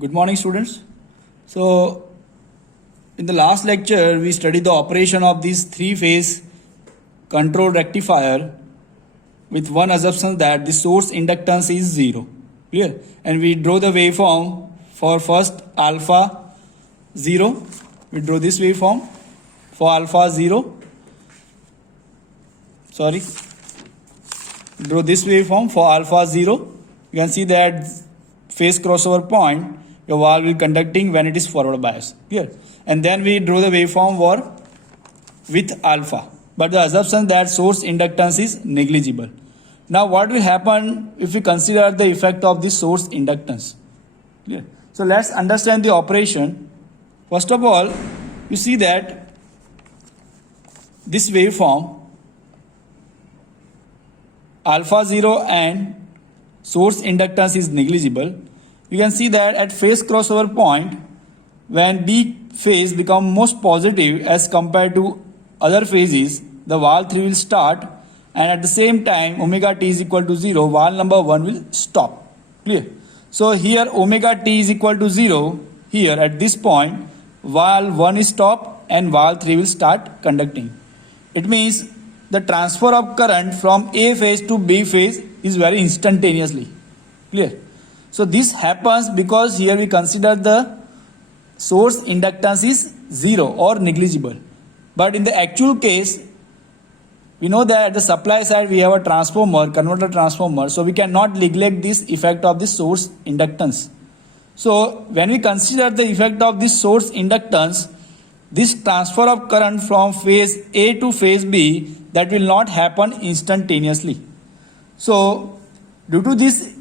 Good morning, students. So, in the last lecture, we studied the operation of this three-phase control rectifier with one assumption that the source inductance is 0. Clear? And we draw the waveform for first alpha 0. We draw this waveform for alpha 0. Sorry. Draw this waveform for alpha 0. You can see that phase crossover point your valve will conducting when it is forward bias. Clear? And then we draw the waveform for with alpha. But the assumption that source inductance is negligible. Now what will happen if we consider the effect of this source inductance? Clear? So let's understand the operation. First of all, you see that this waveform alpha 0 and source inductance is negligible. You can see that at phase crossover point, when B phase become most positive as compared to other phases, the valve 3 will start, and at the same time omega t is equal to 0, valve number 1 will stop. Clear? So here omega t is equal to 0, here at this point valve 1 is stop and valve 3 will start conducting. It means the transfer of current from A phase to B phase is very instantaneously. Clear? So this happens because here we consider the source inductance is 0 or negligible. But in the actual case, we know that at the supply side we have a transformer, converter transformer, so we cannot neglect this effect of the source inductance. So when we consider the effect of this source inductance, this transfer of current from phase A to phase B, that will not happen instantaneously. So due to this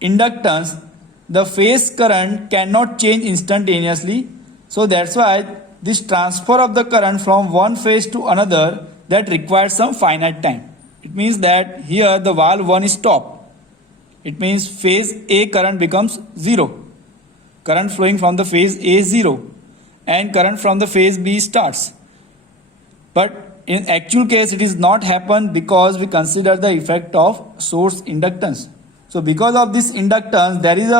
inductance, the phase current cannot change instantaneously. So that's why this transfer of the current from one phase to another, that requires some finite time. It means that here the valve 1 is stopped. It means phase A current becomes 0. Current flowing from the phase A is 0 and current from the phase B starts. But in actual case it is not happen because we consider the effect of source inductance. So because of this inductance, there is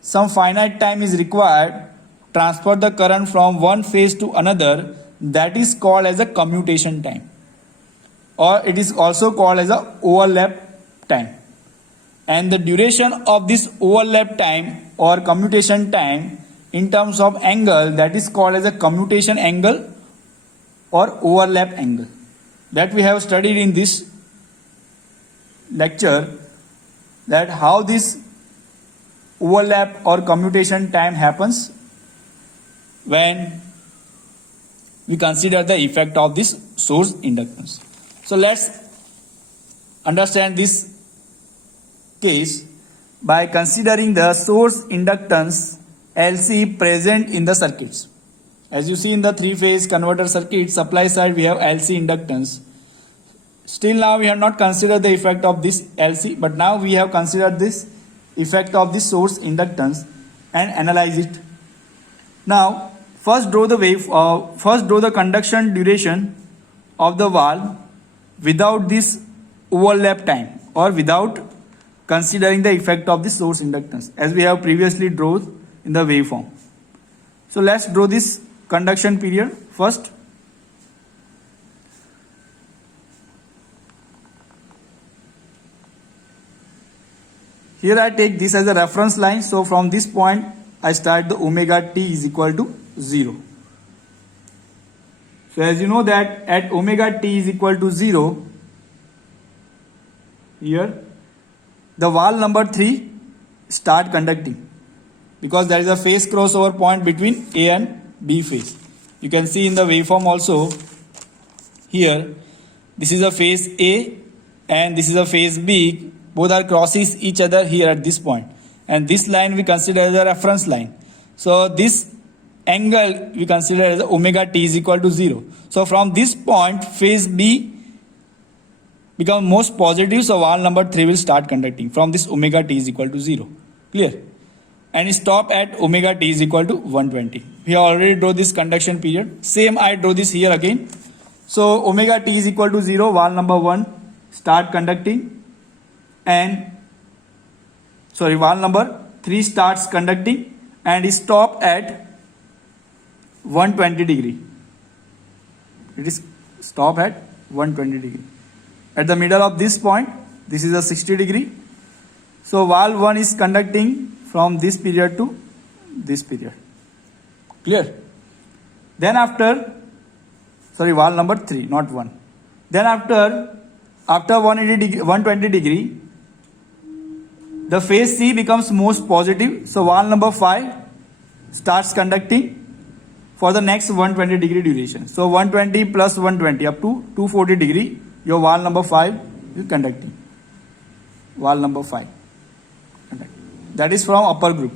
some finite time is required transfer the current from one phase to another. That is called as a commutation time, or it is also called as a overlap time. And the duration of this overlap time or commutation time in terms of angle, that is called as a commutation angle or overlap angle, that we have studied in this lecture, that how this overlap or commutation time happens when we consider the effect of this source inductance. So let's understand this case by considering the source inductance LC present in the circuits. As you see in the three-phase converter circuit, supply side we have LC inductance. Still now we have not considered the effect of this LC, but now we have considered this effect of the source inductance and analyze it. Now first draw the conduction duration of the valve without this overlap time or without considering the effect of the source inductance, as we have previously drawn in the waveform. So let's draw this conduction period first. Here I take this as a reference line. So from this point I start the omega t is equal to 0. So as you know that at omega t is equal to 0, here the valve number 3 start conducting because there is a phase crossover point between A and B phase. You can see in the waveform also, here this is a phase A and this is a phase B. Both are crosses each other here at this point, and this line we consider as a reference line. So this angle we consider as omega t is equal to 0. So from this point phase B become most positive, so valve number 3 will start conducting from this omega t is equal to 0. Clear? And stop at omega t is equal to 120. We have already draw this conduction period. Same I draw this here again. So omega t is equal to 0, valve number 1 start conducting, and valve number 3 starts conducting, and stop at 120 degree. It is stop at 120 degree. At the middle of this point, this is a 60 degree. So valve 1 is conducting from this period to this period. Clear? Then after, sorry, valve number 3, not 1. Then after 120 degree, the phase C becomes most positive. So valve number 5 starts conducting for the next 120 degree duration. So 120 plus 120 up to 240 degree, your valve number 5 is conducting. Valve number 5. That is from upper group.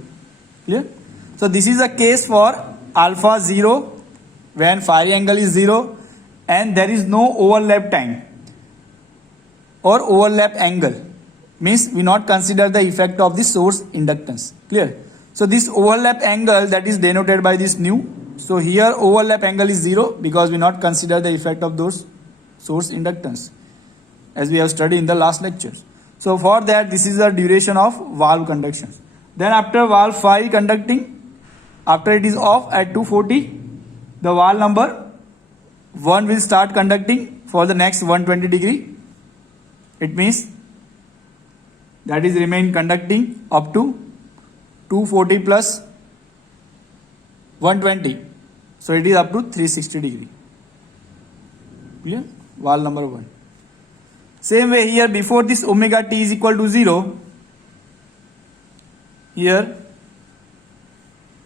Clear? So this is a case for alpha 0 when firing angle is 0 and there is no overlap time or overlap angle. Means we not consider the effect of the source inductance. Clear? So this overlap angle that is denoted by this nu. So here overlap angle is 0 because we not consider the effect of those source inductance as we have studied in the last lectures. So for that, this is the duration of valve conduction. Then after valve 5 conducting, after it is off at 240, the valve number 1 will start conducting for the next 120 degree. It means that is remain conducting up to 240 plus 120. So it is up to 360 degree. Clear? Valve number 1. Same way here, before this omega t is equal to 0, here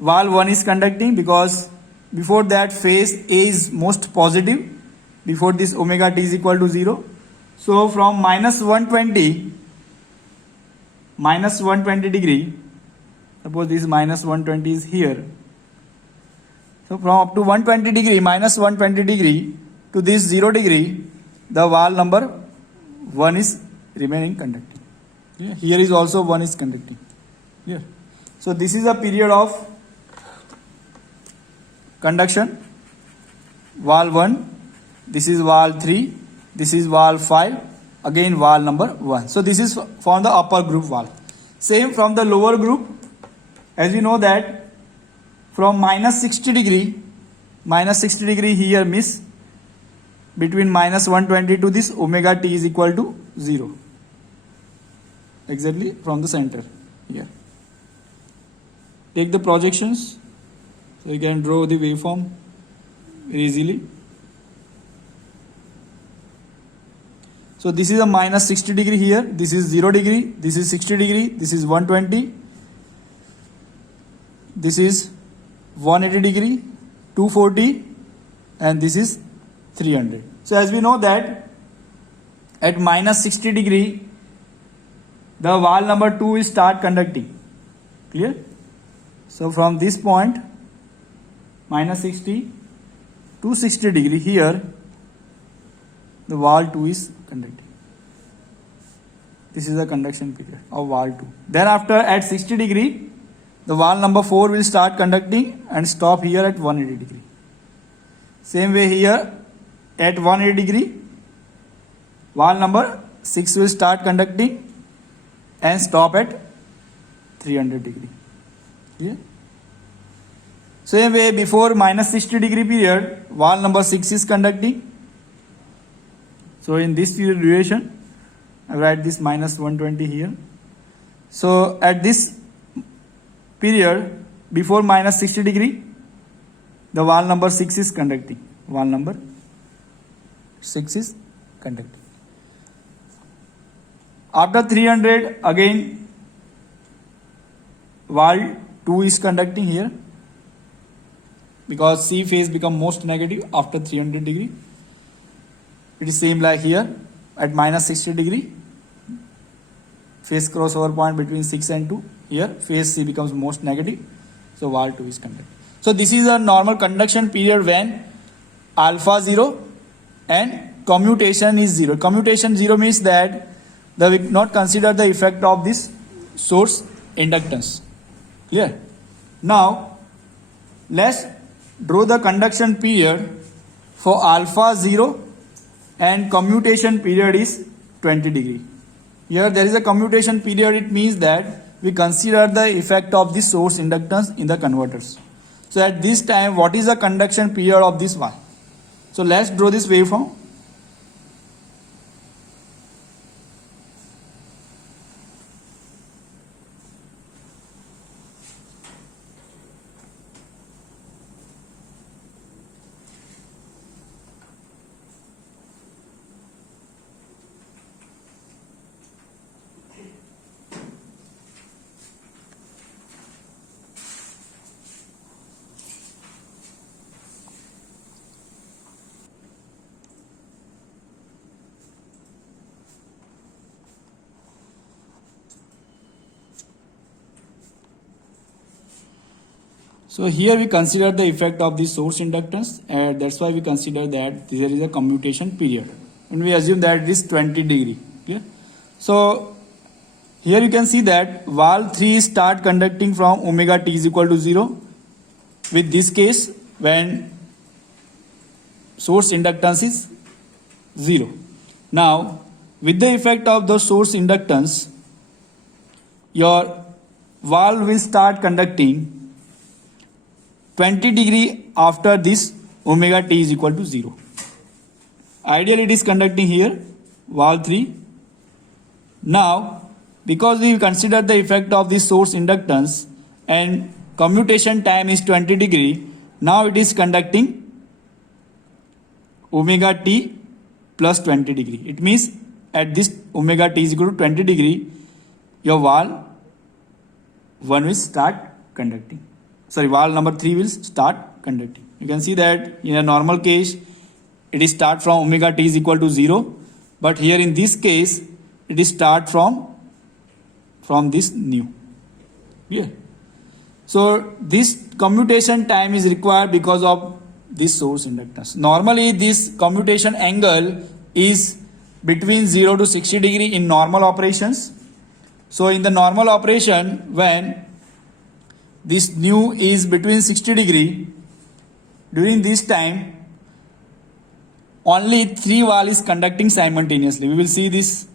valve 1 is conducting because before that phase A is most positive before this omega t is equal to 0. So from minus 120 degree, suppose this minus 120 is here. So from up to 120 degree, minus 120 degree to this 0 degree, the valve number 1 is remaining conducting. Yeah. Here is also 1 is conducting. Yeah. So this is a period of conduction. Valve 1, this is valve 3, this is valve 5, again valve number 1. So this is from the upper group valve. Same from the lower group, as we know that from minus 60 degree here means between minus 120 to this omega t is equal to 0. Exactly from the center here. Take the projections. So you can draw the waveform very easily. So this is a minus 60 degree here. This is 0 degree. This is 60 degree. This is 120. This is 180 degree, 240, and this is 300. So as we know that at minus 60 degree, the valve number 2 will start conducting. Clear? So from this point, minus 60 to 60 degree here, the valve 2 is conducting. This is the conduction period of valve 2. Then after at 60 degree, the valve number 4 will start conducting and stop here at 180 degree. Same way here at 180 degree, valve number 6 will start conducting and stop at 300 degree. Yeah. Same way before minus 60 degree period, valve number 6 is conducting. So in this period duration, I write this minus 120 here. So at this period before minus 60 degree, the valve number 6 is conducting. Valve number 6 is conducting. After 300 again valve 2 is conducting here because C phase become most negative after 300 degree. It is same like here at minus 60 degree, phase crossover point between 6 and 2. Here phase C becomes most negative, so valve 2 is conducting. So this is a normal conduction period when alpha 0 and commutation is 0. Commutation 0 means that we not consider the effect of this source inductance. Clear? Now let's draw the conduction period for alpha 0 and commutation period is 20 degree. Here there is a commutation period. It means that we consider the effect of the source inductance in the converters. So at this time, what is the conduction period of this valve? So let's draw this waveform. So here we consider the effect of the source inductance, and that's why we consider that there is a commutation period, and we assume that it is 20 degree. Clear? So here you can see that valve 3 start conducting from omega t is equal to 0. With this case, when source inductance is 0. Now, with the effect of the source inductance, your valve will start conducting 20 degree after this omega t is equal to 0. Ideally it is conducting here, valve 3. Now, because we consider the effect of the source inductance and commutation time is 20 degree, now it is conducting omega t plus 20 degree. It means at this omega t is equal to 20 degree, your valve 1 will start conducting. Valve number 3 will start conducting. You can see that in a normal case, it is start from omega t is equal to 0. But here in this case, it is start from this nu. Yeah. So this commutation time is required because of this source inductance. Normally this commutation angle is between 0 to 60 degree in normal operations. So in the normal operation, when this nu is between 60 degree, during this time only 3 valve is conducting simultaneously. We will see this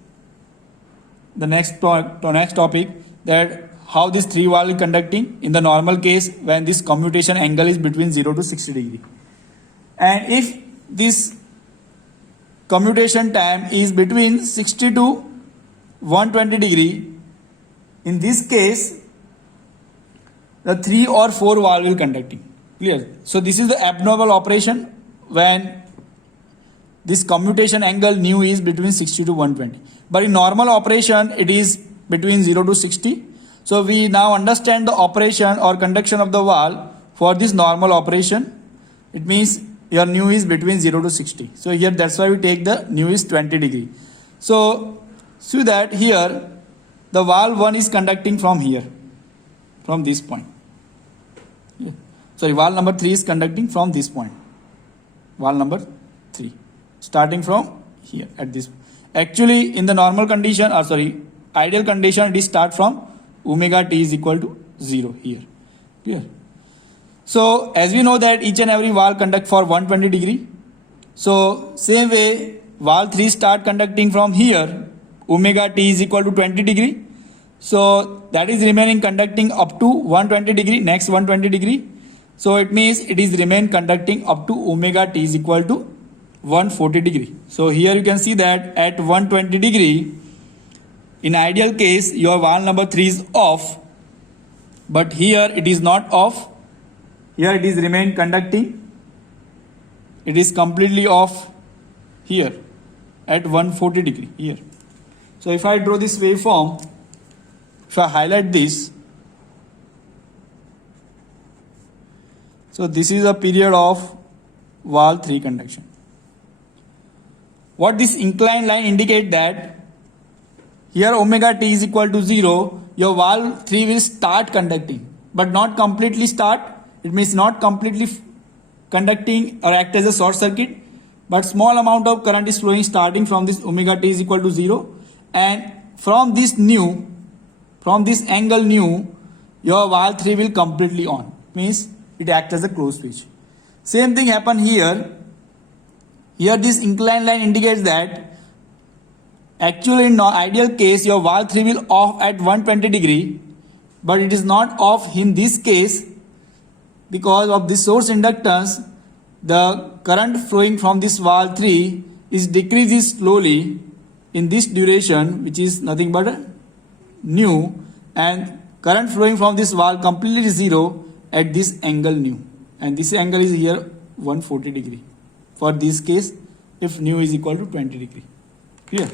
the next topic, that how this 3 valve is conducting in the normal case when this commutation angle is between 0 to 60 degree. And if this commutation time is between 60 to 120 degree, in this case the 3 or 4 valve will conducting. Clear? So this is the abnormal operation when this commutation angle nu is between 60 to 120. But in normal operation it is between 0 to 60. So we now understand the operation or conduction of the valve for this normal operation. It means your nu is between 0 to 60. So here that's why we take the nu is 20 degree. So see that here the valve 1 is conducting from here, from this point. Yeah. Valve number 3 is conducting from this point. Valve number 3 starting from here at this. Actually in the normal condition, ideal condition, it is start from omega t is equal to 0 here. Clear? So as we know that each and every valve conduct for 120 degree. So same way valve 3 start conducting from here, omega t is equal to 20 degree. So that is remaining conducting up to 120 degree, next 120 degree. So it means it is remain conducting up to omega t is equal to 140 degree. So here you can see that at 120 degree, in ideal case your valve number 3 is off, but here it is not off. Here it is remain conducting. It is completely off here at 140 degree here. So if I draw this waveform, if I highlight this, so this is a period of valve 3 conduction. What this inclined line indicate that here omega t is equal to 0, your valve 3 will start conducting, but not completely start. It means not completely conducting or act as a short circuit, but small amount of current is flowing starting from this omega t is equal to 0, and from this nu, from this angle nu, your valve 3 will completely on. Means it acts as a closed switch. Same thing happen here. Here this inclined line indicates that actually in ideal case your valve 3 will off at 120 degree, but it is not off in this case because of the source inductance. The current flowing from this valve 3 is decreases slowly in this duration, which is nothing but nu, and current flowing from this valve completely zero at this angle nu, and this angle is here 140 degree for this case if nu is equal to 20 degree. Clear?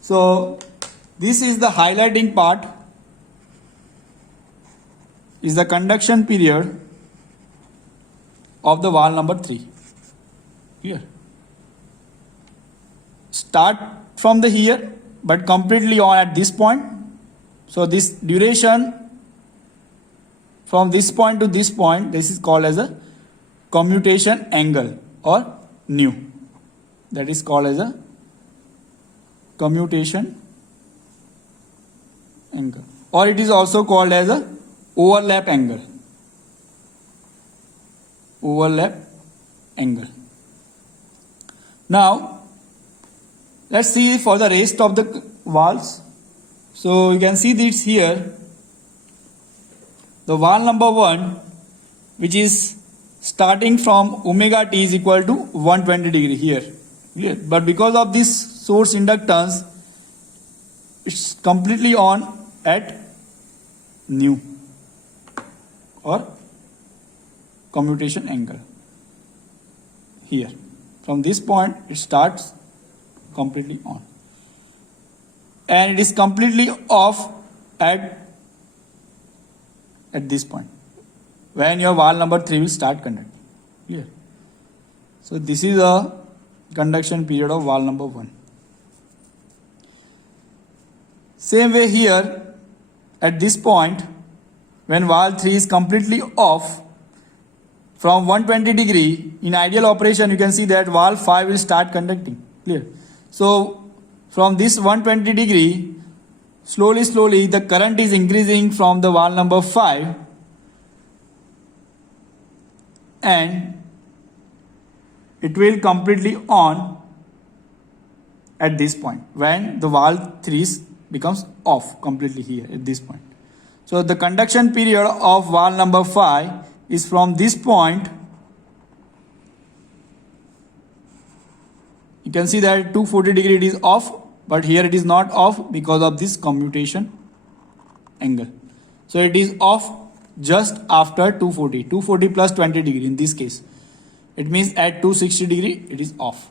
So this is the highlighting part, is the conduction period of the valve number 3. Clear? Start from the here but completely on at this point. So this duration from this point to this point, this is called as a commutation angle or nu. That is called as a commutation angle, or it is also called as a overlap angle. Overlap angle. Now let's see for the rest of the valves. So you can see this here, the valve number 1, which is starting from omega t is equal to 120 degree here. Clear? But because of this source inductance, it's completely on at nu or commutation angle here. From this point it starts completely on, and it is completely off at this point when your valve number 3 will start conducting. Clear? So this is a conduction period of valve number 1. Same way here at this point, when valve 3 is completely off from 120 degree, in ideal operation you can see that valve 5 will start conducting. Clear? So from this 120 degree, slowly the current is increasing from the valve number 5, and it will completely on at this point when the valve 3 becomes off completely here at this point. So the conduction period of valve number 5 is from this point. You can see that 240 degree it is off, but here it is not off because of this commutation angle. So it is off just after 240 plus 20 degree in this case. It means at 260 degree it is off.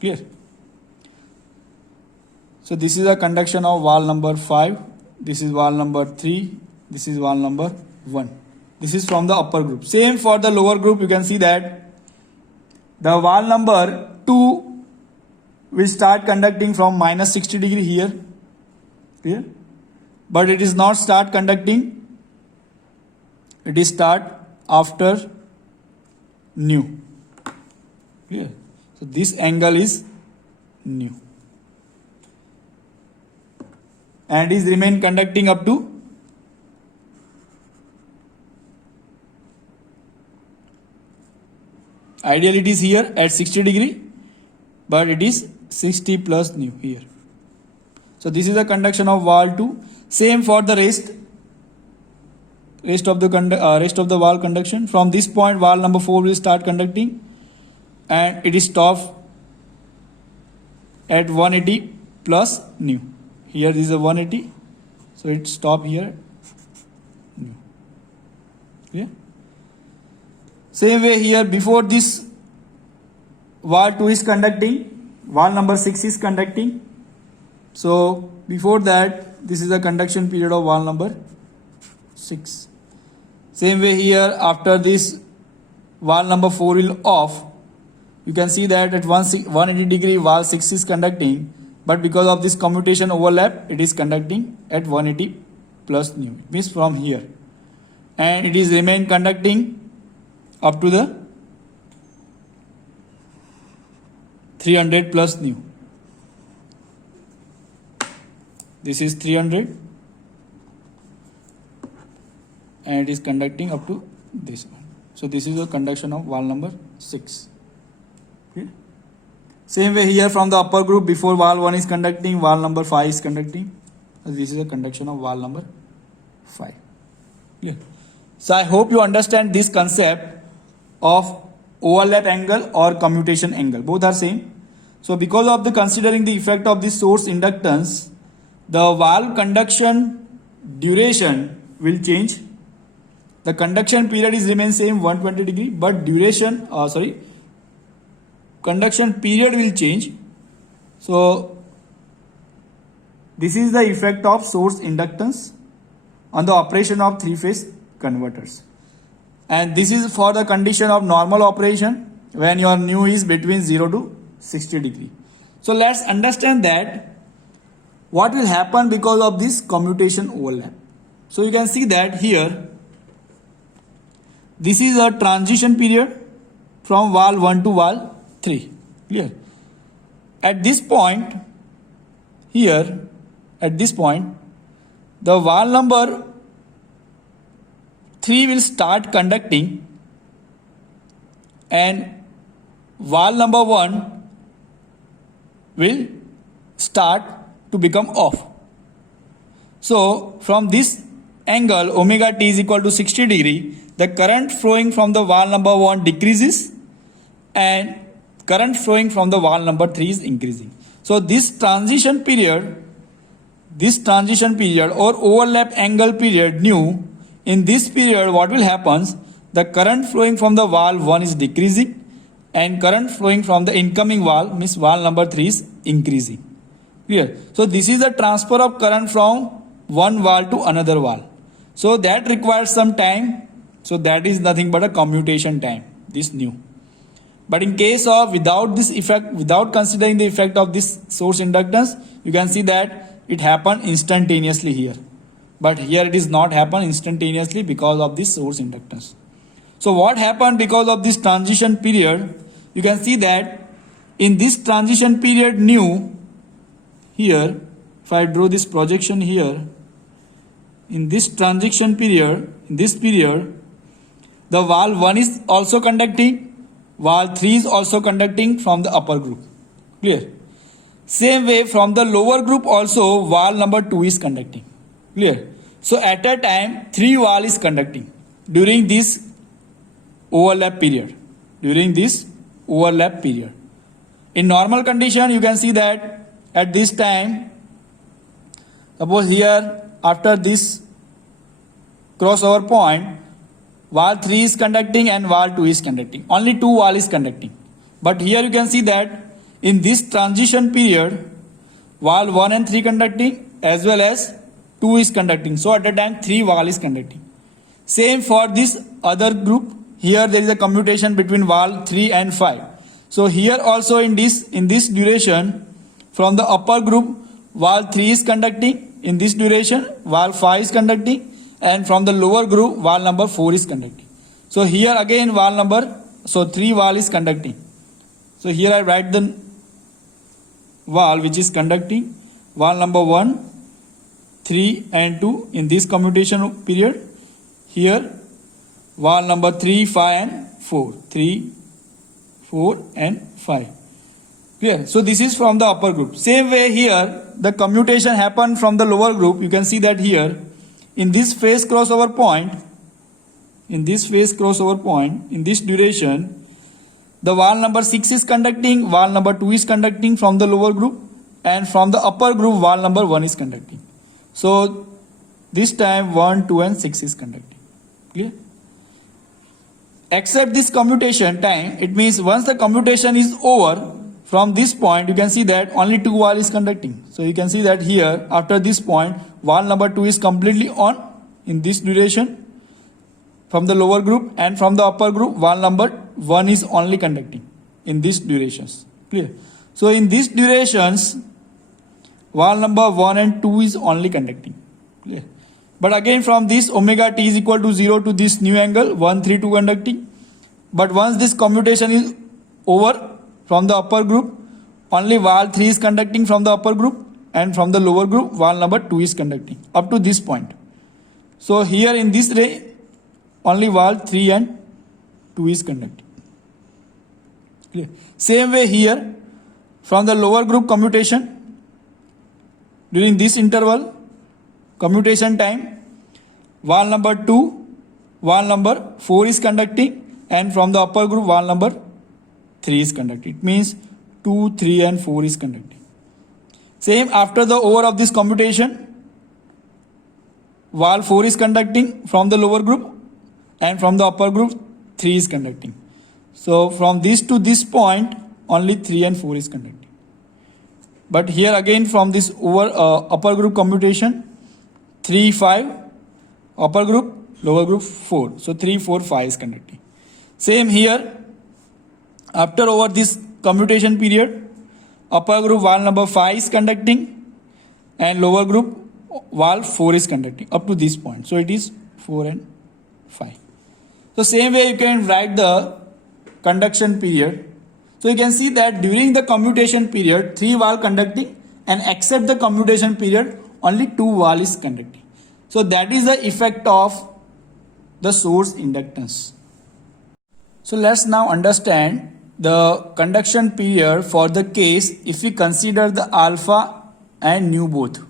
Clear? So this is a conduction of valve number 5. This is valve number 3. This is valve number 1. This is from the upper group. Same for the lower group. You can see that the valve number 2 will start conducting from minus 60 degree here. Clear? But it is not start conducting. It is start after nu. Clear? So this angle is nu, and is remain conducting up to ideally it is here at 60 degree, but it is 60 plus nu here. So this is the conduction of valve 2. Same for the rest of the valve conduction. From this point valve number 4 will start conducting, and it is stopped at 180 plus nu. Here is a 180, so it stop here. Okay. Same way here, before this valve 2 is conducting, valve number 6 is conducting. So before that, this is the conduction period of valve number 6. Same way here, after this valve number 4 will off, you can see that at 180 degree valve 6 is conducting, but because of this commutation overlap, it is conducting at 180 plus nu. It means from here, and it is remain conducting up to the 300 plus nu. This is 300, and it is conducting up to this one. So this is the conduction of valve number 6. Okay. Same way here, from the upper group, before valve 1 is conducting, valve number 5 is conducting. So this is the conduction of valve number 5. Clear? So I hope you understand this concept of overlap angle or commutation angle. Both are same. So because of the considering the effect of the source inductance, the valve conduction duration will change. The conduction period is remain same 120 degree, but conduction period will change. So this is the effect of source inductance on the operation of three-phase converters. And this is for the condition of normal operation when your nu is between 0 to 60 degree. So let's understand that what will happen because of this commutation overlap. So you can see that here, this is a transition period from valve 1 to valve 3. Clear? At this point, here, at this point, the valve number 3 will start conducting and valve number 1 will start to become off. So from this angle omega t is equal to 60 degree, the current flowing from the valve number 1 decreases and current flowing from the valve number 3 is increasing. So this transition period or overlap angle period nu, in this period what will happen, the current flowing from the valve 1 is decreasing and current flowing from the incoming valve, means valve number 3, is increasing. Clear? So this is the transfer of current from one valve to another valve. So that requires some time. So that is nothing but a commutation time, this nu. But in case of without this effect, without considering the effect of this source inductance, you can see that it happened instantaneously here. But here it is not happen instantaneously because of this source inductance. So what happened because of this transition period? You can see that in this transition period nu, here, if I draw this projection here, in this transition period, the valve 1 is also conducting, valve 3 is also conducting from the upper group. Clear? Same way from the lower group also valve number 2 is conducting. Clear? So at a time 3 valve is conducting during this overlap period. In normal condition, you can see that at this time, suppose here after this crossover point, valve 3 is conducting and valve 2 is conducting. Only 2 valve is conducting. But here you can see that in this transition period, valve 1 and 3 conducting as well as 2 is conducting. So at a time 3 valve is conducting. Same for this other group. Here there is a commutation between valve 3 and 5. So here also in this duration, from the upper group, valve 3 is conducting. In this duration, valve 5 is conducting. And from the lower group, valve number 4 is conducting. So here again 3 valve is conducting. So here I write the valve which is conducting, valve number 1, 3 and 2 in this commutation period. Here valve number 3, 5 and 4. 3, 4 and 5. Clear? So this is from the upper group. Same way here, the commutation happened from the lower group. You can see that here, in this phase crossover point, in this duration, the valve number 6 is conducting, valve number 2 is conducting from the lower group, and from the upper group, valve number 1 is conducting. So this time 1, 2 and 6 is conducting. Clear? Except this commutation time, it means once the commutation is over, from this point you can see that only 2 valve is conducting. So you can see that here after this point, valve number 2 is completely on in this duration from the lower group, and from the upper group valve number 1 is only conducting in these durations. Clear? So in these durations, valve number 1 and 2 is only conducting. Clear? But again from this omega t is equal to 0 to this new angle 1, 3, 2 conducting. But once this commutation is over from the upper group, only valve 3 is conducting from the upper group, and from the lower group valve number 2 is conducting up to this point. So here in this ray only valve 3 and 2 is conducting. Clear? Same way here from the lower group commutation during this interval commutation time, wall number 2, wall number 4 is conducting, and from the upper group wall number 3 is conducting. It means 2, 3 and 4 is conducting. Same after the over of this commutation, wall 4 is conducting from the lower group, and from the upper group 3 is conducting. So from this to this point only 3 and 4 is conducting. But here again from this over upper group commutation, 3, 5, upper group, lower group 4. So 3, 4, 5 is conducting. Same here, after over this commutation period, upper group wall number 5 is conducting, and lower group wall 4 is conducting up to this point. So it is 4 and 5. So same way you can write the conduction period. So you can see that during the commutation period 3 wall conducting, and except the commutation period only 2 wall is conducting. So that is the effect of the source inductance. So let's now understand the conduction period for the case if we consider the alpha and nu both.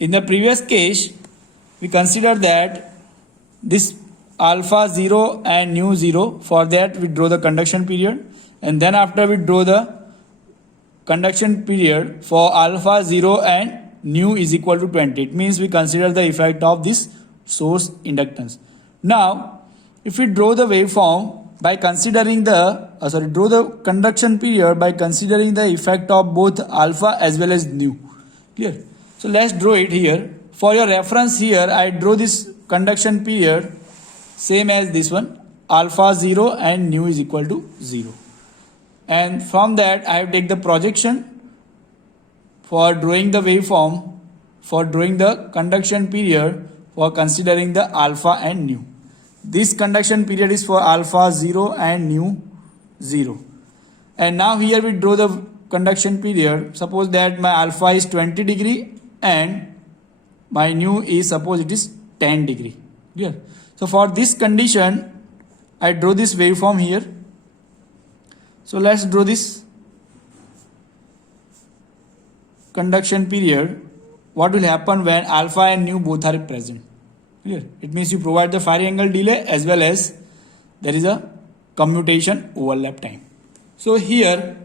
In the previous case, we consider that this alpha 0 and nu 0. For that we draw the conduction period, and then after we draw the conduction period for alpha 0 and nu is equal to 20. It means we consider the effect of this source inductance. Now if we draw the waveform by considering the draw the conduction period by considering the effect of both alpha as well as nu. Clear? So let's draw it here. For your reference here, I draw this conduction period same as this one, alpha 0 and nu is equal to 0. And from that I have take the projection for drawing the waveform, for drawing the conduction period for considering the alpha and nu. This conduction period is for alpha 0 and nu 0. And now here we draw the conduction period. Suppose that my alpha is 20 degree and my nu is, suppose it is 10 degree. Clear? So for this condition I draw this waveform here. So let's draw this conduction period. What will happen when alpha and nu both are present? Clear? It means you provide the firing angle delay as well as there is a commutation overlap time. So here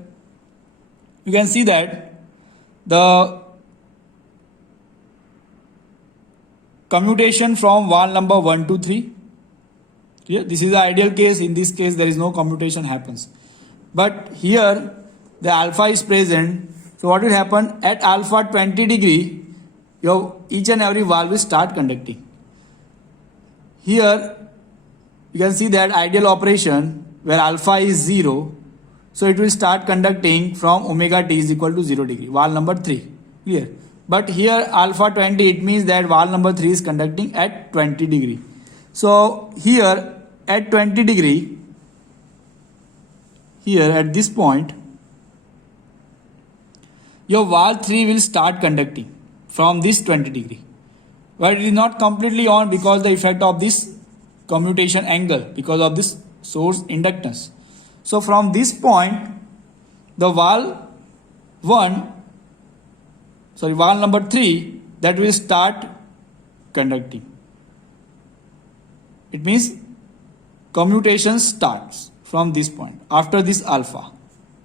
you can see that the commutation from wall number 1 to 3. Here, this is the ideal case. In this case there is no commutation happens. But here the alpha is present. So what will happen at alpha 20 degree, your each and every wall will start conducting. Here you can see that ideal operation where alpha is 0. So it will start conducting from omega t is equal to 0 degree, wall number 3. Clear? But here alpha 20, it means that wall number 3 is conducting at 20 degree. So here at 20 degree, here at this point, your wall 3 will start conducting from this 20 degree. But it is not completely on because the effect of this commutation angle, because of this source inductance. So from this point, the wall number 3, that will start conducting. It means commutation starts from this point after this alpha.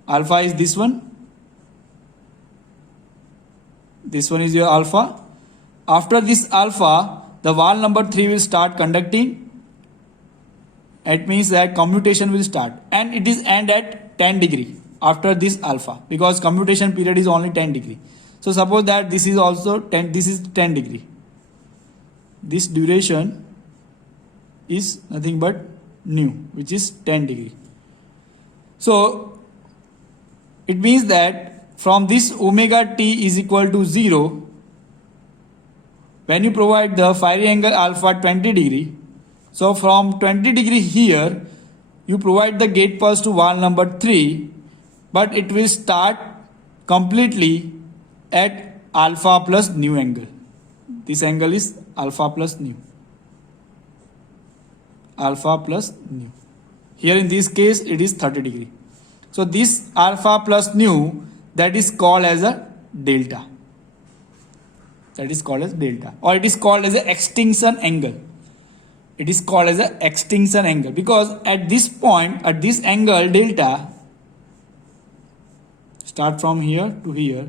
Alpha is this one. This one is your alpha. After this alpha, the wall number 3 will start conducting. It means that commutation will start, and it is end at 10 degree after this alpha, because commutation period is only 10 degree. So suppose that this is also 10, this is 10 degree. This duration is nothing but nu, which is 10 degree. So it means that from this omega t is equal to 0, when you provide the firing angle alpha 20 degree, so from 20 degree here, you provide the gate pulse to wall number 3, but it will start completely at alpha plus nu angle. This angle is alpha plus nu. Alpha plus nu. Here in this case, it is 30 degree. So this alpha plus nu, that is called as a delta. That is called as delta, or it is called as an extinction angle. It is called as an extinction angle because at this point, at this angle delta, start from here to here,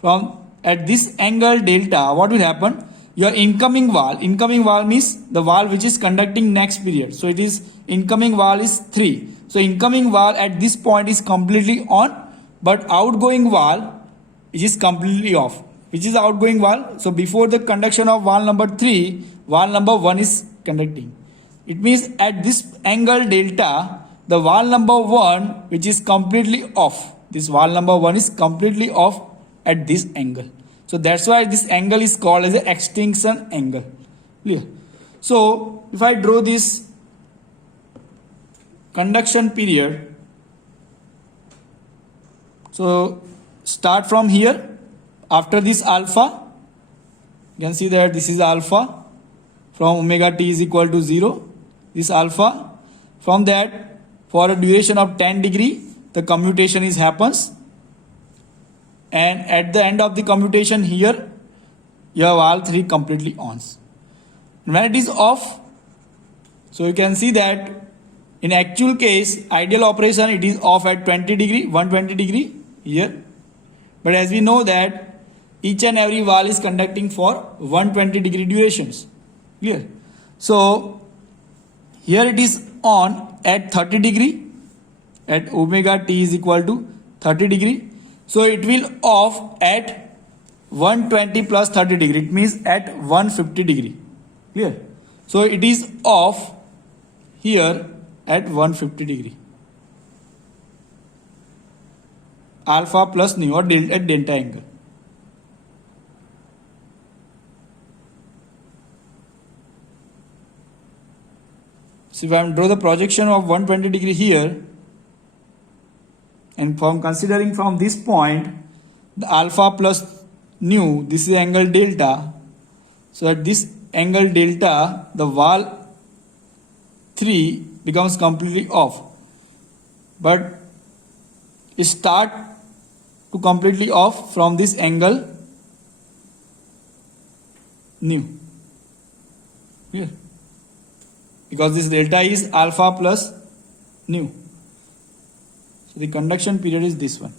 from at this angle delta, what will happen? Your incoming wall means the wall which is conducting next period. So it is incoming wall is 3. So incoming wall at this point is completely on, but outgoing wall is completely off. Which is outgoing wall? So before the conduction of wall number 3, wall number 1 is conducting. It means at this angle delta, the wall number 1 which is completely off. This wall number 1 is completely off at this angle. So that's why this angle is called as an extinction angle. Clear? So if I draw this conduction period, so start from here. After this alpha, you can see that this is alpha from omega t is equal to 0. This alpha, from that for a duration of 10 degree, the commutation is happens. And at the end of the commutation here, you have all 3 completely ons. When it is off, so you can see that in actual case, ideal operation, it is off at 20 degree, 120 degree here. But as we know that each and every wall is conducting for 120 degree durations. Clear? So here it is on at 30 degree, at omega t is equal to 30 degree. So it will off at 120 plus 30 degree. It means at 150 degree. Clear? So it is off here at 150 degree. Alpha plus nu, or delta at delta angle. So if I draw the projection of 120 degree here, and from considering from this point, the alpha plus nu, this is angle delta. So at this angle delta, the wall 3 becomes completely off. But it start to completely off from this angle nu. Here. Because this delta is alpha plus nu. So the conduction period is this one.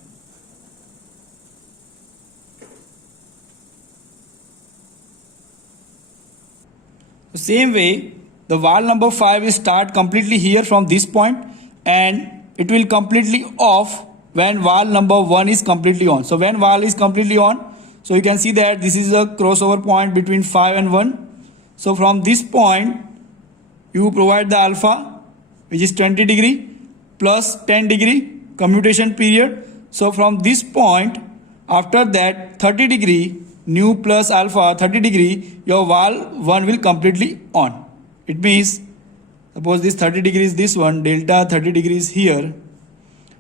The same way, the wall number 5 will start completely here from this point, and it will completely off when wall number 1 is completely on. So when wall is completely on, so you can see that this is a crossover point between 5 and 1. So from this point, you provide the alpha, which is 20 degree plus 10 degree commutation period. So from this point, after that 30 degree nu plus alpha 30 degree, your wall 1 will completely on. It means, suppose this 30 degree is this one, delta 30 degrees here.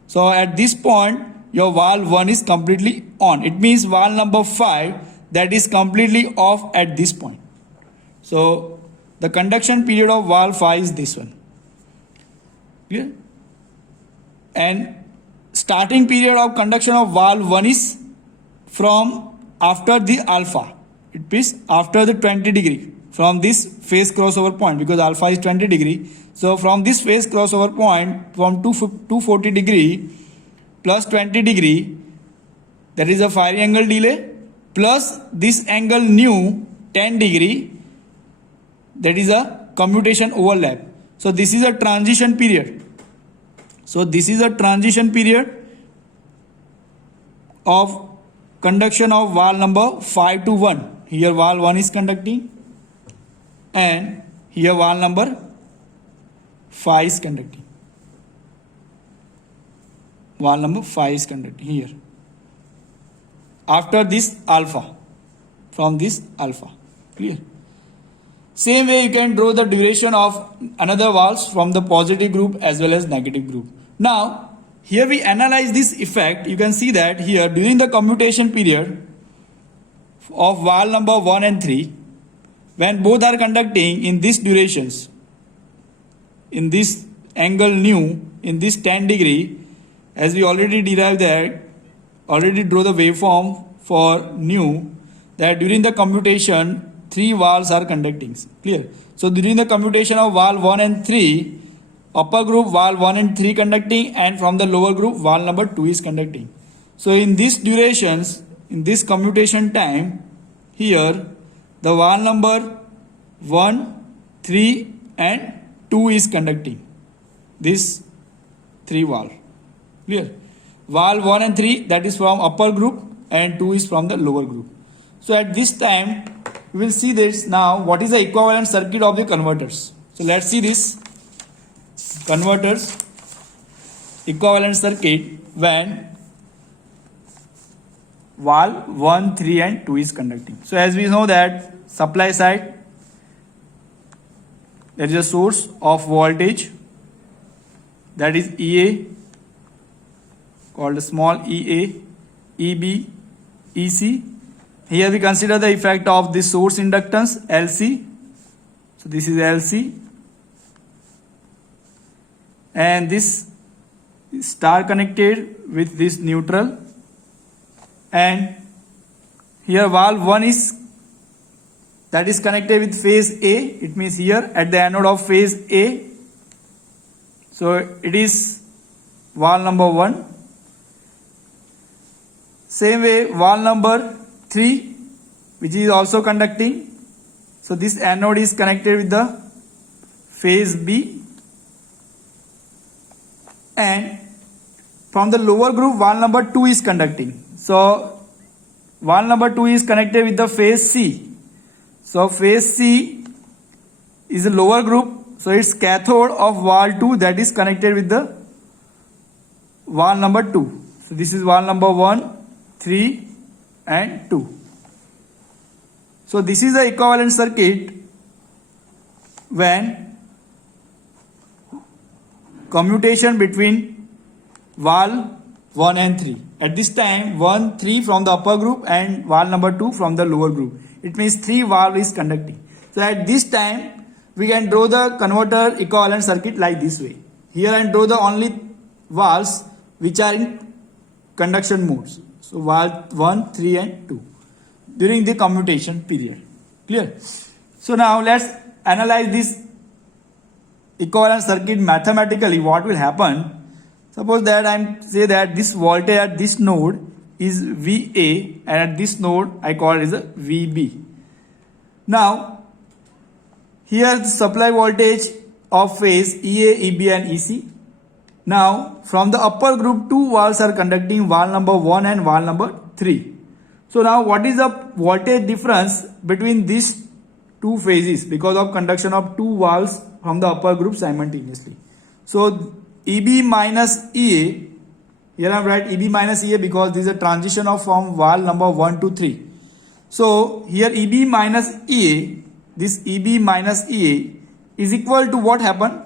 So at this point, your wall 1 is completely on. It means wall number 5 that is completely off at this point. So the conduction period of wall 5 is this one. Clear? And starting period of conduction of wall 1 is from after the alpha. It is after the 20 degree from this phase crossover point, because alpha is 20 degree. So from this phase crossover point, from 240 degree plus 20 degree, that is a firing angle delay, plus this angle nu 10 degree, that is a commutation overlap. So this is a transition period. So this is a transition period of conduction of wall number 5 to 1. Here wall 1 is conducting, and here wall number 5 is conducting. Wall number 5 is conducting here. After this alpha, from this alpha. Clear? Same way you can draw the duration of another walls from the positive group as well as negative group. Now, here we analyze this effect. You can see that here during the commutation period of wall number 1 and 3, when both are conducting in these durations, in this angle nu, in this 10 degree, as we already derived that, already draw the waveform for nu. that during the commutation, 3 valves are conducting. Clear? So during the commutation of valve 1 and 3, upper group valve 1 and 3 conducting, and from the lower group valve number 2 is conducting. So in these durations, in this commutation time, here the valve number 1, 3 and 2 is conducting. This 3 valve. Clear? Valve 1 and 3, that is from upper group, and 2 is from the lower group. So at this time, we will see this now. What is the equivalent circuit of the converters? So let's see this. Converters equivalent circuit when valve 1, 3 and 2 is conducting. So as we know that supply side, there is a source of voltage, that is EA, called small EA, EB, EC. Here we consider the effect of this source inductance LC. So this is LC, and this is star connected with this neutral, and here valve 1 is that is connected with phase A. It means here at the anode of phase A. So it is valve number 1. Same way valve number 3, which is also conducting. So this anode is connected with the phase B, and from the lower group valve number 2 is conducting. So valve number 2 is connected with the phase C. So phase C is a lower group, so it's cathode of valve 2 that is connected with the valve number 2. So this is valve number 1, 3 and 2. So this is the equivalent circuit when commutation between valve 1 and 3. At this time 1, 3 from the upper group and valve number 2 from the lower group. It means 3 valve is conducting. So at this time we can draw the converter equivalent circuit like this way. Here I draw the only valves which are in conduction modes. So valve 1, 3 and 2 during the commutation period. Clear? So now let's analyze this equivalent circuit mathematically. What will happen? Suppose that I say that this voltage at this node is VA, and at this node I call it as a VB. Now here the supply voltage of phase EA, EB and EC. Now from the upper group 2 valves are conducting, valve number 1 and valve number 3. So now what is the voltage difference between these two phases because of conduction of 2 valves from the upper group simultaneously? So EB minus EA, here I am write EB minus EA because this is a transition of from valve number 1 to 3. So here EB minus EA, this EB minus EA is equal to what happened?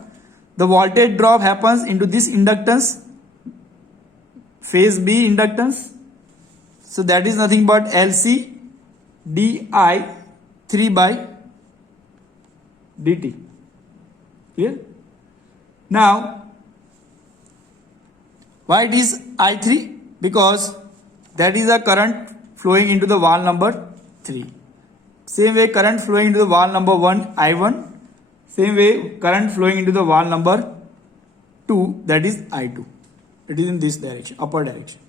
The voltage drop happens into this inductance, phase B inductance. So that is nothing but LC di 3 by dt. Clear? Now why it is I3? Because that is the current flowing into the valve number 3. Same way current flowing into the valve number 1, I1. Same way current flowing into the valve number 2, that is I2. It is in this direction, upper direction.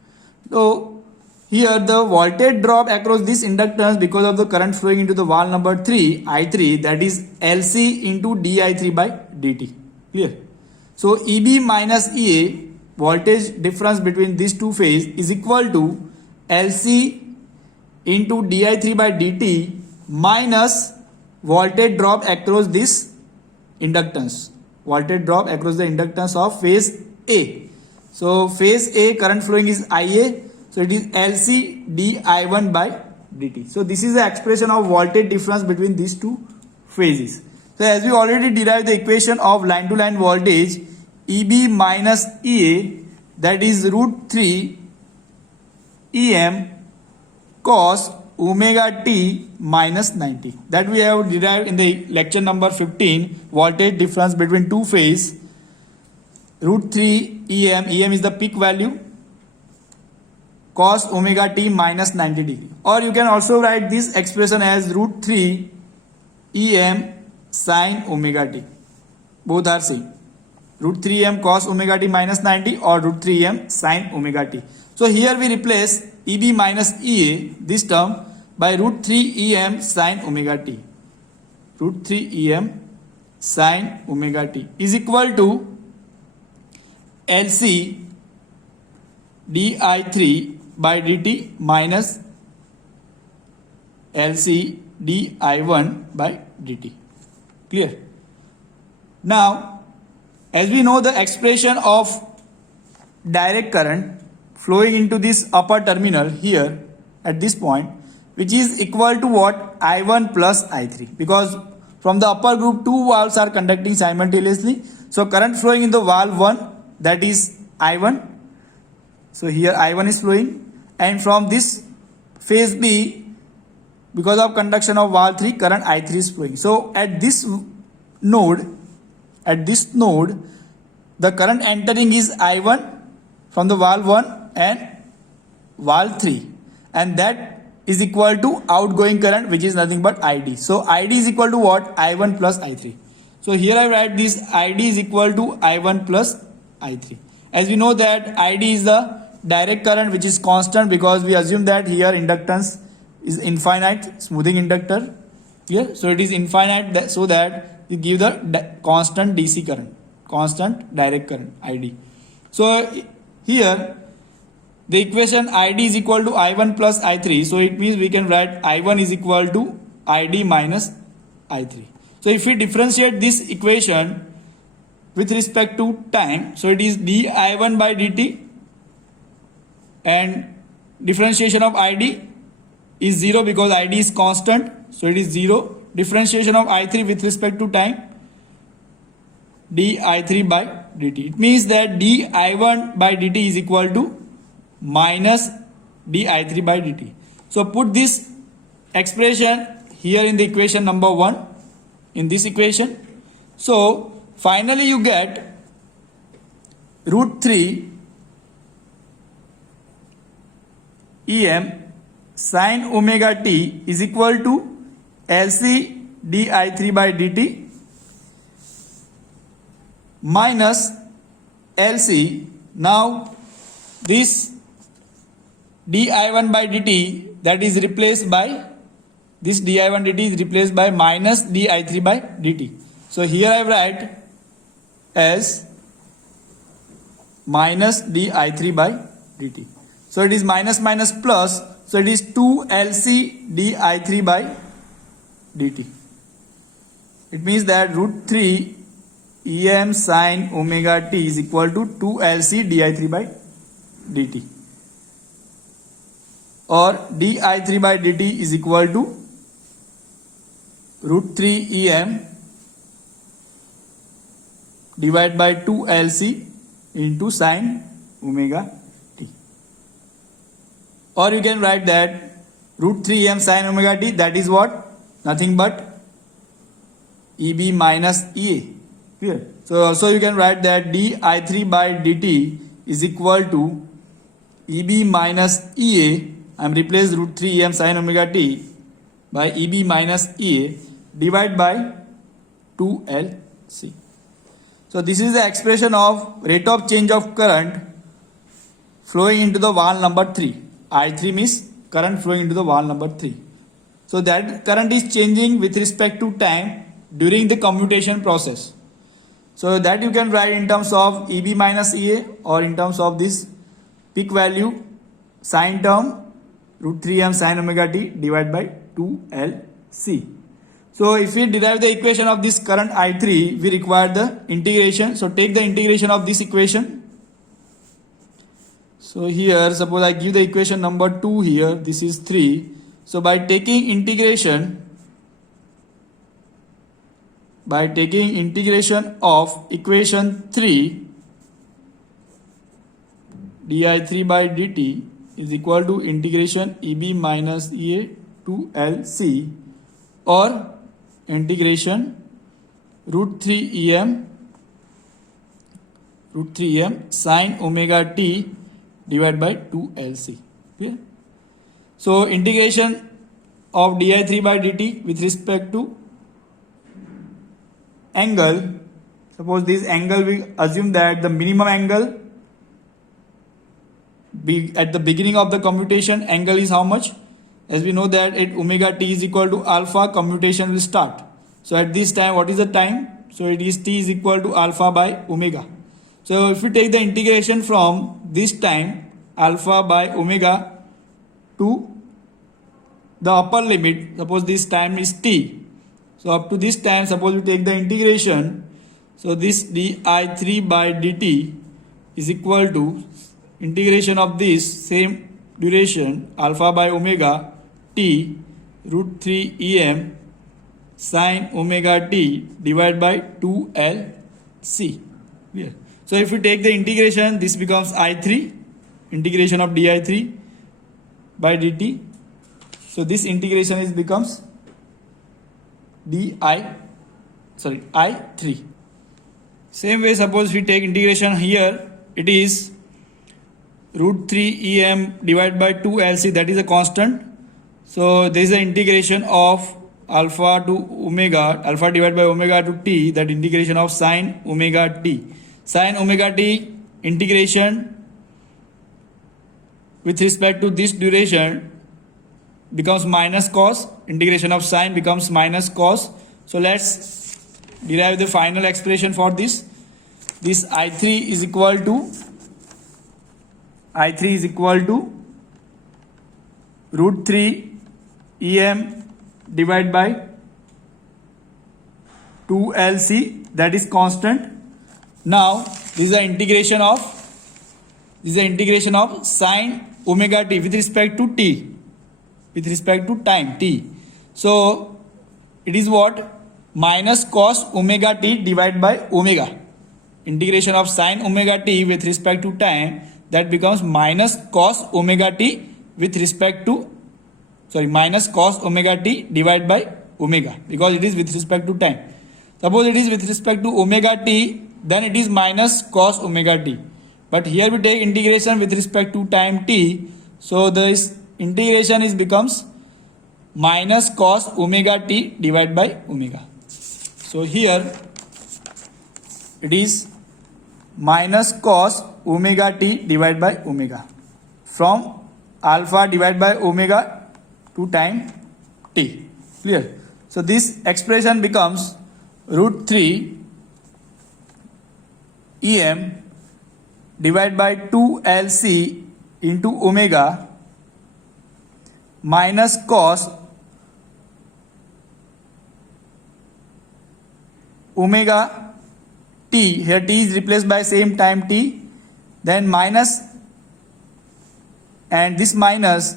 So here the voltage drop across this inductance because of the current flowing into the valve number 3, I3, that is LC into di3 by dt. Clear? So EB minus EA, voltage difference between these two phases, is equal to LC into di3 by dt minus voltage drop across this inductance. Voltage drop across the inductance of phase A. So phase A current flowing is IA. So it is LC di1 by dt. So this is the expression of voltage difference between these two phases. So as we already derived the equation of line to line voltage, EB minus EA, that is root 3 EM cos omega t minus 90. That we have derived in the lecture number 15, voltage difference between two phase, root 3 EM. EM is the peak value, cos omega t minus 90 degree. Or you can also write this expression as root 3 em sin omega t. Both are same. Root 3 em cos omega t minus 90 or root 3 em sin omega t. So here we replace eb minus ea, this term, by root 3 em sin omega t. Root 3 em sin omega t is equal to LC di3 by dt minus LC di1 by dt. Clear? Now, as we know, the expression of direct current flowing into this upper terminal here at this point, which is equal to what? I1 plus I3, because from the upper group two valves are conducting simultaneously. So current flowing in the valve 1, that is I1. So here I1 is flowing, and from this phase B, because of conduction of valve 3, current I3 is flowing. So at this node, the current entering is I1 from the valve 1 and valve 3, and that is equal to outgoing current, which is nothing but ID. So ID is equal to what? I1 plus I3. So here I write this ID is equal to I1 plus I3. As we know that ID is the direct current, which is constant, because we assume that here inductance is infinite, smoothing inductor here. So it is infinite, so that you give the constant DC current, constant direct current ID. So here the equation ID is equal to I1 plus I3. So it means we can write I1 is equal to ID minus I3. So if we differentiate this equation with respect to time, so it is di1 by dt, and differentiation of ID is 0 because ID is constant. So it is 0. Differentiation of I3 with respect to time, di3 by dt. It means that di1 by dt is equal to minus di3 by dt. So put this expression here in the equation number 1, in this equation. So finally you get root 3 em sin omega t is equal to LC di3 by dt minus LC. Now this di1 by dt, that is replaced by this di1 dt is replaced by minus di3 by dt. So here I write as minus di3 by dt. So it is minus minus plus, so it is 2LC di3 by dt. It means that root 3 em sin omega t is equal to 2LC di3 by dt, or di3 by dt is equal to root 3 em divided by 2LC into sin omega t. Or you can write that root 3 em sin omega t, that is what? Nothing but EB minus EA. Clear? So also you can write that di3 by dt is equal to EB minus EA. I am replaced root 3 em sin omega t by EB minus EA divided by 2LC. So this is the expression of rate of change of current flowing into the valve number 3. I3 means current flowing into the valve number 3. So that current is changing with respect to time during the commutation process. So that you can write in terms of EB minus EA, or in terms of this peak value sine term root 3 em sin omega t divided by 2LC. So if we derive the equation of this current I3, we require the integration. So take the integration of this equation. So here suppose I give the equation number 2 here, this is 3. So by taking integration of equation 3, di3 by dt is equal to integration EB minus EA to LC, or integration root 3 em sin omega t divided by 2LC. Yeah. So integration of di3 by dt with respect to angle. Suppose this angle, we assume that the minimum angle at the beginning of the commutation angle is how much? As we know that at omega t is equal to alpha, commutation will start. So at this time, what is the time? So it is t is equal to alpha by omega. So if we take the integration from this time alpha by omega to the upper limit, suppose this time is t. So up to this time, suppose we take the integration. So this di3 by dt is equal to integration of this same duration alpha by omega t root 3 em sine omega t divided by 2lc. Yeah. So if we take the integration, this becomes i3, integration of di3 by dt. So this integration is becomes i3. Same way, suppose we take integration here, it is root 3 em divided by 2lc, that is a constant. So there is an integration of alpha to omega, alpha divided by omega to t, that integration of sine omega t. Sine omega t integration with respect to this duration becomes minus cos, integration of sine becomes minus cos. So let's derive the final expression for this. This i3 is equal to root 3 em divided by 2lc, that is constant. Now this is the integration of sine omega t with respect to t, with respect to time t. So it is what? Minus cos omega t divided by omega. Integration of sine omega t with respect to time, that becomes minus cos omega t with respect to, minus cos omega t divided by omega, because it is with respect to time. Suppose it is with respect to omega t, then it is minus cos omega t. But here we take integration with respect to time t, so this integration is becomes minus cos omega t divided by omega. So here it is minus cos omega t divided by omega from alpha divided by omega to time t. Clear? So this expression becomes root 3 em divided by 2lc into omega minus cos omega t, here t is replaced by same time t, then minus, and this minus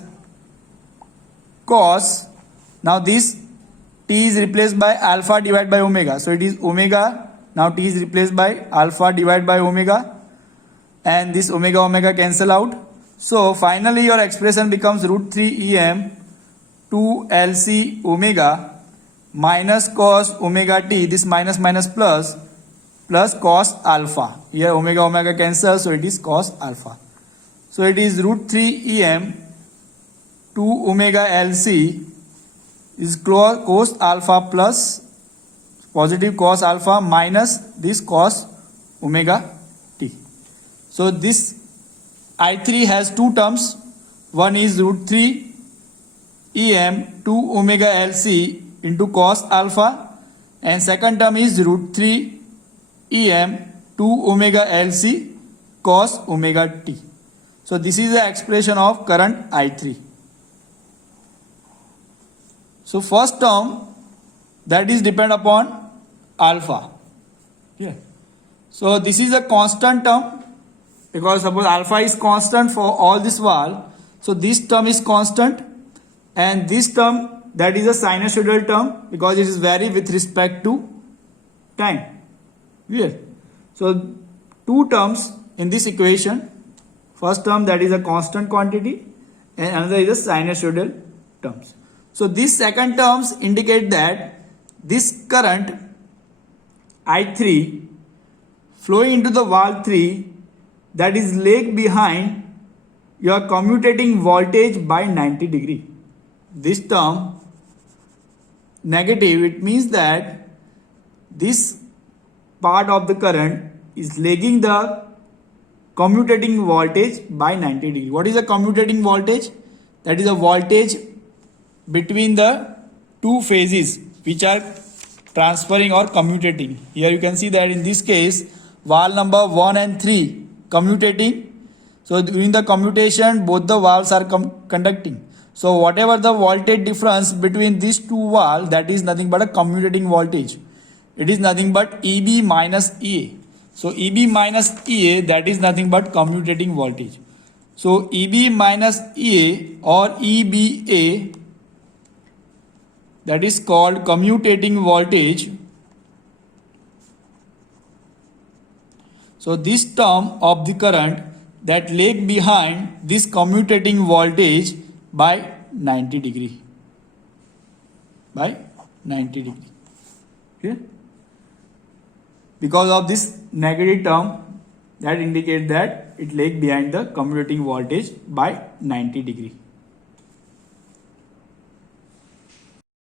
cos, now this t is replaced by alpha divided by omega, so it is omega, now t is replaced by alpha divided by omega, and this omega cancel out. So finally your expression becomes root 3 em 2lc omega minus cos omega t, this minus plus cos alpha. Here omega cancel, so it is cos alpha. So it is root 3 em 2 omega lc is cos alpha plus positive cos alpha minus this cos omega t. So this I3 has two terms. One is root 3 em 2 omega lc into cos alpha, and second term is root 3 em 2 omega lc cos omega t. So this is the expression of current I3. So first term, that is depend upon alpha. Yeah. So this is a constant term, because suppose alpha is constant for all this while, so this term is constant, and this term, that is a sinusoidal term, because it is vary with respect to time. Yeah. So two terms in this equation, first term that is a constant quantity, and another is a sinusoidal terms. So these second terms indicate that this current I3 flowing into the valve 3, that is lag behind your commutating voltage by 90 degree. This term negative, it means that this part of the current is lagging the commutating voltage by 90 degree. What is the commutating voltage? That is a voltage between the two phases which are transferring or commutating. Here you can see that in this case valve number 1 and 3 commutating. So during the commutation both the valves are conducting. So whatever the voltage difference between these two valves, that is nothing but a commutating voltage. It is nothing but EB minus EA. So EB minus EA, that is nothing but commutating voltage. So EB minus EA or EBA, that is called commutating voltage. So this term of the current that lag behind this commutating voltage by 90 degree. By 90 degree. Okay? Because of this negative term that indicates that it lag behind the commutating voltage by 90 degree.